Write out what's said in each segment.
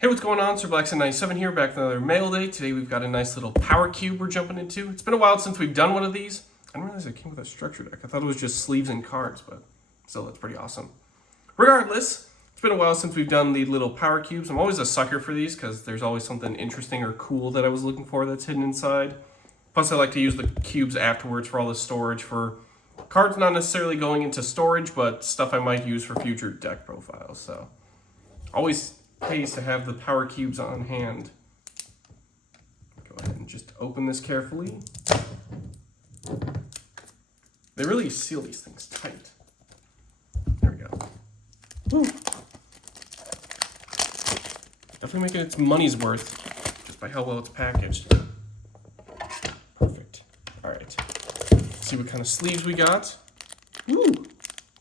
Hey, what's going on? Sir Blackson97 here, back with another mail day. Today we've got a nice little power cube we're jumping into. It's been a while since we've done one of these. I didn't realize it came with a structure deck. I thought it was just sleeves and cards, but still, that's pretty awesome. Regardless, it's been a while since we've done the little power cubes. I'm always a sucker for these because there's always something interesting or cool that I was looking for that's hidden inside. Plus, I like to use the cubes afterwards for all the storage for cards not necessarily going into storage, but stuff I might use for future deck profiles. So, always pays to have the power cubes on hand. Go ahead and just open this carefully. They really seal these things tight. There we go. Woo. Definitely making its money's worth just by how well it's packaged. Perfect. All right. Let's see what kind of sleeves we got. Ooh,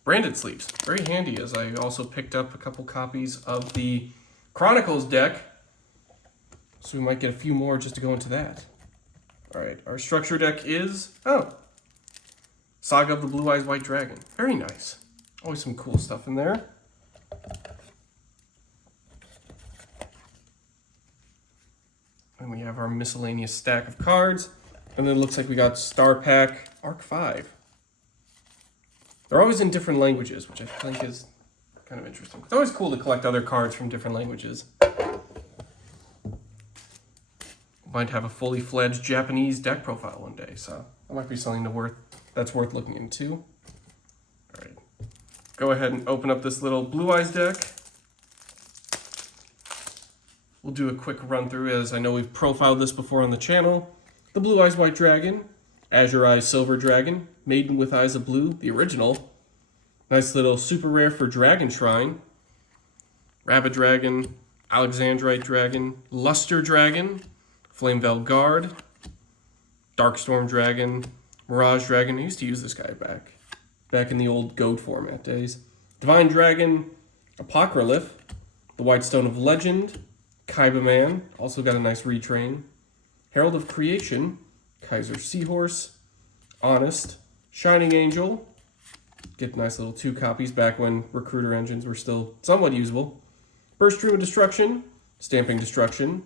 branded sleeves. Very handy, as I also picked up a couple copies of the Chronicles deck, so we might get a few more just to go into that. All right, our structure deck is, Saga of the Blue Eyes White Dragon. Very nice. Always some cool stuff in there. And we have our miscellaneous stack of cards. And then it looks like we got Star Pack Arc 5. They're always in different languages, which I think is kind of interesting. It's always cool to collect other cards from different languages. Might have a fully fledged Japanese deck profile one day, so that might be something that's worth looking into. All right, go ahead and open up this little Blue Eyes deck. We'll do a quick run through, as I know we've profiled this before on the channel. The Blue Eyes White Dragon, Azure Eyes Silver Dragon, Maiden with Eyes of Blue, the original. Nice little super rare for Dragon Shrine. Rabbit Dragon, Alexandrite Dragon, Luster Dragon, Flameveil Guard, Darkstorm Dragon, Mirage Dragon. I used to use this guy back in the old Goat format days. Divine Dragon, Apocryph, the White Stone of Legend, Kaiba Man, also got a nice retrain. Herald of Creation, Kaiser Seahorse, Honest, Shining Angel. Get nice little 2 copies back when recruiter engines were still somewhat usable. Burst Stream of Destruction, Stamping Destruction,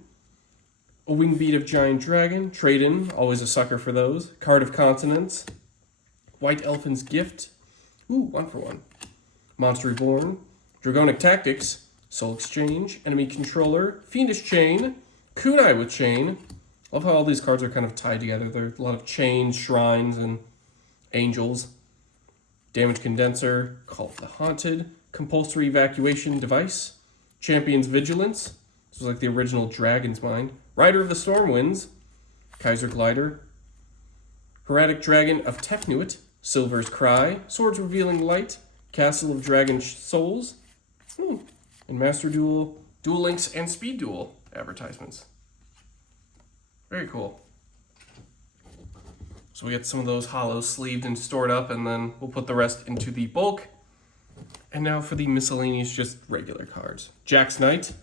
a Wing Beat of Giant Dragon, Trade-In, always a sucker for those. Card of Continents, White Elfin's Gift, 1-for-1. Monster Reborn, Dragonic Tactics, Soul Exchange, Enemy Controller, Fiendish Chain, Kunai with Chain. Love how all these cards are kind of tied together. There are a lot of chains, shrines, and angels. Damage Condenser, Call of the Haunted, Compulsory Evacuation Device, Champion's Vigilance, this was like the original Dragon's Mind, Rider of the Stormwinds, Kaiser Glider, Heretic Dragon of Tefnuit, Silver's Cry, Swords Revealing Light, Castle of Dragon Souls, and Master Duel, Duel Links, and Speed Duel advertisements. Very cool. So we get some of those hollows sleeved and stored up, and then we'll put the rest into the bulk. And now for the miscellaneous, just regular cards. Jax Knight,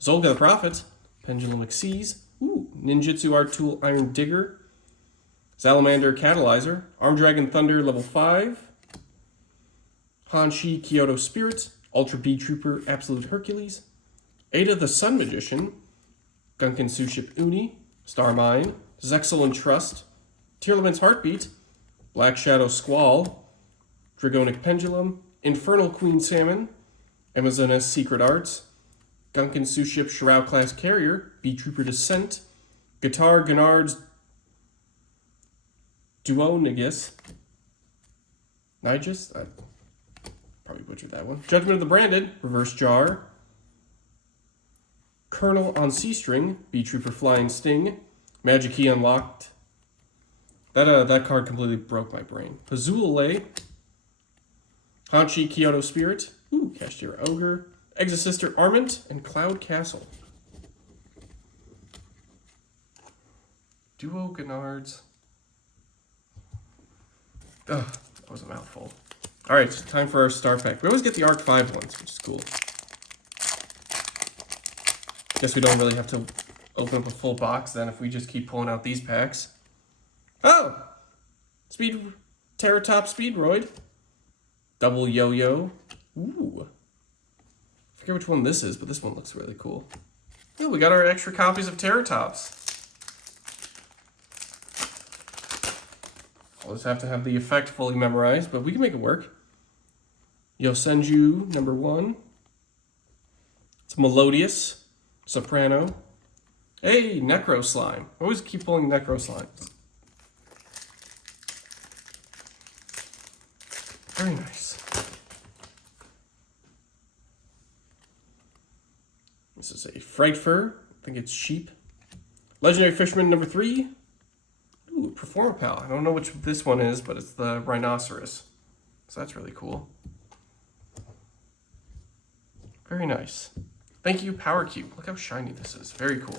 Zolga the Prophet, Pendulum Xyz, Ninjutsu Art Tool Iron Digger, Salamander Catalyzer, Arm Dragon Thunder level 5, Hanshi Kyoto Spirit, Ultra B Trooper Absolute Hercules, Ada the Sun Magician, Gunkin Suship Uni, Star Mine, Zexal and Trust, Tearlament's Heartbeat, Black Shadow Squall, Dragonic Pendulum, Infernal Queen Salmon, Amazoness Secret Arts, Gunkin Suship Shirao Class Carrier, B-Trooper Descent, Guitar Gennard's Duonegus, Nigus, I probably butchered that one, Judgment of the Branded, Reverse Jar, Colonel on C-String, B-Trooper Flying Sting, Magic Key Unlocked. That card completely broke my brain. Azul-Lay, Hanshi Kyoto Spirit, Kashtira Ogre, Exosister Armament, and Cloud Castle. Duo Gennards. That was a mouthful. All right, time for our star pack. We always get the Arc 5 ones, which is cool. Guess we don't really have to open up a full box then if we just keep pulling out these packs. Oh! Terratop Speedroid. Double YuGiOh. Ooh. I forget which one this is, but this one looks really cool. Yeah, we got our extra copies of Terratops. I'll just have to have the effect fully memorized, but we can make it work. Yosenju, number 1. It's Melodious, Soprano. Hey, Necro Slime. I always keep pulling Necro Slimes. Very nice. This is a Frightfur. I think it's Sheep. Legendary Fisherman, number 3. Ooh, Performapal. I don't know which this one is, but it's the Rhinoceros. So that's really cool. Very nice. Thank you, Power Cube. Look how shiny this is. Very cool.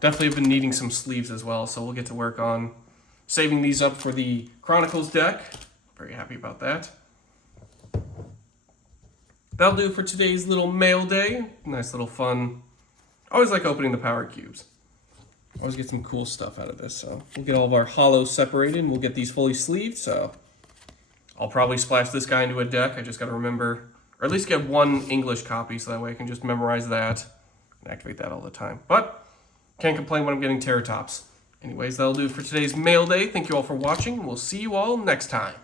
Definitely have been needing some sleeves as well, so we'll get to work on saving these up for the Chronicles deck. Very happy about that. That'll do for today's little mail day. Nice little fun. I always like opening the Power Cubes. Always get some cool stuff out of this. So we'll get all of our hollows separated and we'll get these fully sleeved. So I'll probably splash this guy into a deck. I just got to remember, or at least get one English copy so that way I can just memorize that and activate that all the time. But can't complain when I'm getting Terratops. Anyways, that'll do for today's mail day. Thank you all for watching. We'll see you all next time.